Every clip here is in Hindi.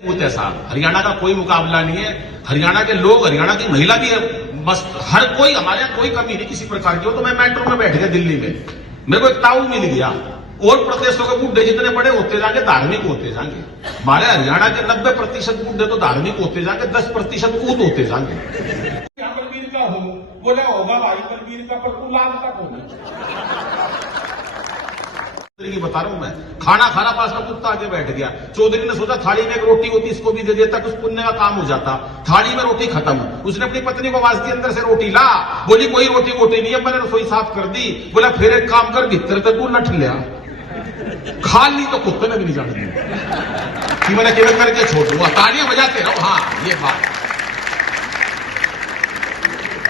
है साहब, हरियाणा का कोई मुकाबला नहीं है। हरियाणा के लोग, हरियाणा की महिला भी है, मस्त, हर कोई, हमारे यहाँ कोई कमी नहीं किसी प्रकार की हो। तो मैं मेट्रो में बैठ गया दिल्ली में, मेरे को एक ताऊ मिल गया। और प्रदेशों के बुड्ढे जितने बड़े होते जाएंगे धार्मिक होते जाएंगे। हमारे हरियाणा के 90% बुड्ढे तो धार्मिक होते जाएंगे, 10% ऊद होते जाएंगे। बलबीर का हो बोले होगा भाई बलबीर का, पर तू लाल तक होगा। की बता रहा हूं मैं, खाना खाना पास का कुत्ता आगे बैठ गया। चौधरी ने सोचा थाली में एक रोटी होती इसको भी दे देता, कुछ पुण्य का काम हो जाता। थाली में रोटी खत्म, उसने अपनी पत्नी को आवाज दी अंदर से रोटी ला। बोली कोई रोटी वोटी नहीं है, मैंने रसोई साफ कर दी। बोला फिर एक काम कर, भीतर तक तू नठ लिया, खा ली तो कुत्ते ने भी नहीं जाने दी कि मैंने केवल करके छोड़ दूंगा। तालियां बजाते रहो। हाँ, ये बात,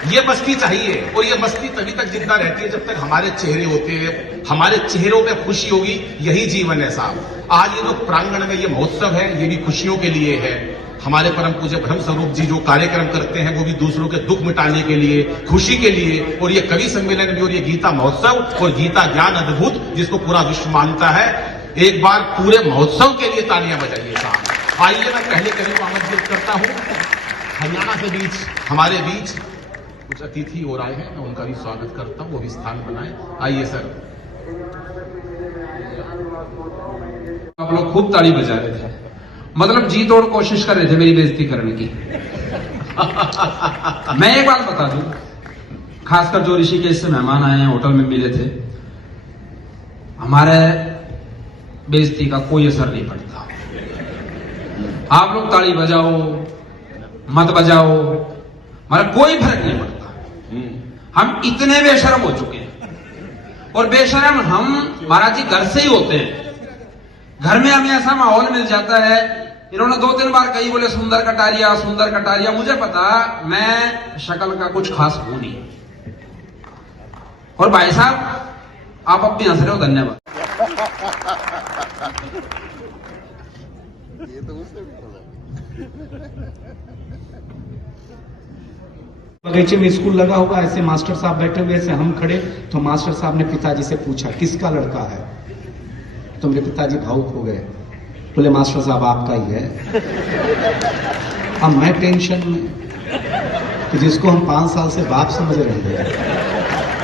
ये मस्ती चाहिए। और ये मस्ती तभी तक जिंदा रहती है जब तक हमारे चेहरे होते हैं, हमारे चेहरों में खुशी होगी। यही जीवन है साहब। आज ये जो प्रांगण में ये महोत्सव है, ये भी खुशियों के लिए है। हमारे परम पूज्य ब्रह्म स्वरूप जी जो कार्यक्रम करते हैं वो भी दूसरों के दुख मिटाने के लिए, खुशी के लिए। और ये कवि सम्मेलन भी, और ये गीता महोत्सव और गीता ज्ञान अद्भुत जिसको पूरा विश्व मानता है। एक बार पूरे महोत्सव के लिए तालियां बजाइए साहब। आइए, मैं पहले कवि को आमंत्रित करता हूं। हरियाणा के बीच, हमारे बीच कुछ अतिथि और आए हैं, मैं उनका भी स्वागत करता हूं, वो भी स्थान बनाए। आइए सर। आप लोग खूब ताली बजा रहे थे, मतलब जी तोड़ कोशिश कर रहे थे मेरी बेइज्जती करने की। मैं एक बात बता दूं, खासकर जो ऋषिकेश से मेहमान आए हैं, होटल में मिले थे, हमारे बेइज्जती का कोई असर नहीं पड़ता। आप लोग ताली बजाओ मत बजाओ, हमारा कोई फर्क नहीं पड़ता। हम इतने बेशर्म हो चुके हैं, और बेशर्म हम महाराज जी घर से ही होते हैं। घर में हमें ऐसा माहौल मिल जाता है। इन्होंने 2-3 बार कही, बोले सुंदर कटारिया सुंदर कटारिया। मुझे पता मैं शक्ल का कुछ खास हूं नहीं। और भाई साहब आप अब भी हंस रहे हो, धन्यवाद। बगीचे में स्कूल लगा हुआ, ऐसे मास्टर साहब बैठे हुए, ऐसे हम खड़े। तो मास्टर साहब ने पिताजी से पूछा किसका लड़का है, तो मेरे पिताजी भावुक हो गए। बोले मास्टर साहब आपका ही है। अब मैं टेंशन में कि जिसको हम 5 साल से बाप समझ रहे हैं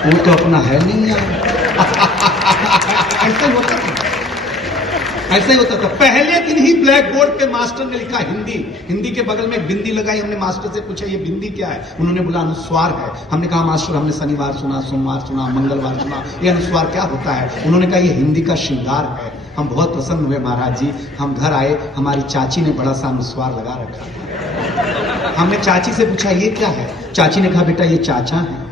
वो तो अपना है नहीं यार। ऐसे होता था, ऐसे होता था। पहले दिन ही ब्लैक बोर्ड पे मास्टर ने लिखा हिंदी। हिंदी के बगल में एक बिंदी लगाई। हमने मास्टर से पूछा ये बिंदी क्या है, उन्होंने बोला अनुस्वार है। हमने कहा मास्टर हमने शनिवार सुना, सोमवार सुना, मंगलवार सुना, ये अनुस्वार क्या होता है? उन्होंने कहा ये हिंदी का श्रृंगार है। हम बहुत प्रसन्न हुए महाराज जी। हम घर आए, हमारी चाची ने बड़ा सा अनुस्वार लगा रखा। हमने चाची से पूछा ये क्या है, चाची ने कहा बेटा ये चाचा है।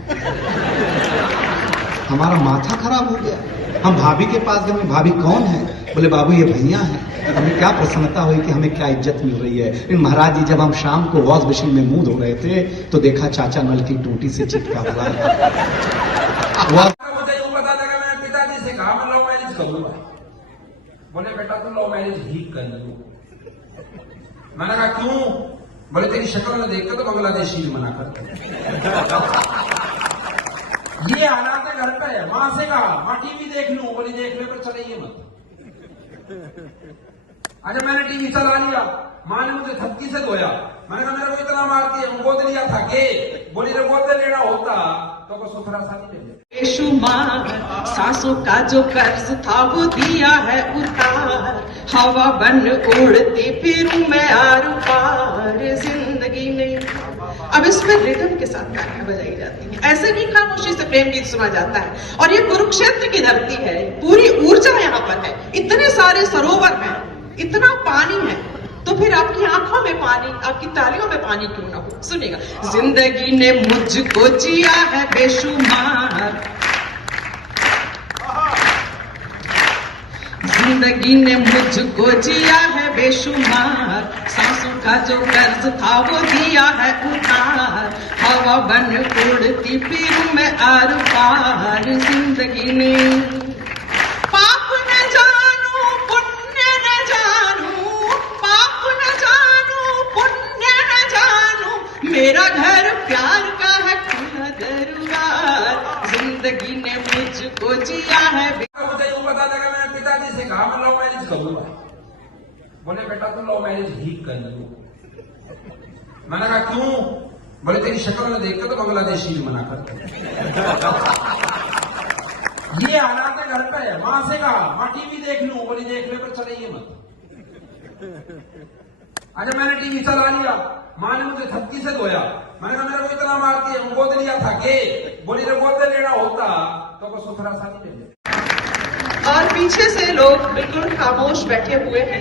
हमारा माथा खराब हो गया। हम भाभी के पास गए, भाभी कौन है? बोले बाबू ये भैया है। हमें क्या प्रसन्नता हुई कि हमें क्या इज्जत मिल रही है। लेकिन महाराज जी जब हम शाम को वॉश मशीन में मुंह धो रहे थे तो देखा चाचा नल की टूटी से चिपका हुआ है। पिताजी से कहा मैं लव मैरिज करूंगा। बोले बेटा तुम लव मैरिज ही कर लो। मैंने कहा क्यों? बोले तेरी शक्ल में देखते तो बांग्लादेशी मना करते। ये हालात है घर पे। मां से कहा मां टीवी देख लूं, बोली देख ले पर चले मत। अच्छा मैंने टीवी चला लिया, मां ने मुझे थपकी से धोया। मैंने कहा मेरे को इतना मारती है, गोद लिया था के? बोली रे गोद लेना होता तो को सुथरा साथी ले ले। बेशुमार सासों का जो कर्ज था वो दिया है उतार। हवा बन उड़ती फिरूं मैं आर पार जिंदगी में। अब इसमें रिदम के साथ तालियां बजाई जाती हैं, ऐसे नहीं खामोशी से प्रेम गीत सुना जाता है। और ये कुरुक्षेत्र की धरती है, पूरी ऊर्जा यहाँ पर है, इतने सारे सरोवर हैं, इतना पानी है, तो फिर आपकी आंखों में पानी, आपकी तालियों में पानी क्यों ना हो? सुनिएगा। जिंदगी ने मुझको जिया है बेशुमार, जिंदगी ने मुझको जिया है बेशुमार। सांसों का जो कर्ज था वो दिया है उतार। हवा बन उड़ती फिरूं मैं आर पार जिंदगी ने। पाप न जानू पुण्य न जानू, पाप न जानू पुण्य न जानू, मेरा घर प्यार का है खुला दरबार। जिंदगी ने मुझको जिया है। मुझे यूं बता देगा, मैंने पिताजी से कहा मैं लव मैरिज करूंगा। बोले बेटा तुम लव मैरिज ही कर लो। मैंने कहा क्यों? बोले तेरी शक्ल में देख के तो बांग्लादेशी मना करते। ये हालात है घर पे। मां से कहा मां टीवी देख लूं, बोली देख ले पर चले मत। अच्छा मैंने टीवी चला लिया, मां ने मुझे थपकी से धोया। मैंने कहा मेरे को इतना मारती है, गोद लिया था के? बोली रे गोद लेना होता तो सुथरा सा नहीं ले। और पीछे से लोग बिल्कुल खामोश बैठे हुए हैं।